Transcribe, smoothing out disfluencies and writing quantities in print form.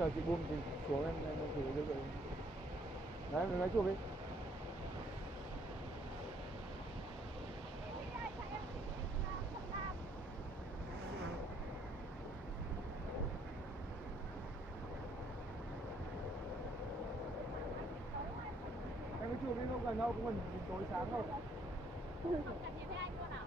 chờ chị buông thì xuống em thử được rồi. Đấy mình nói chụp đi. Em cứ chụp đi, không cần đâu, cũng cần tối sáng đâu. Không cần nhìn thấy anh luôn à?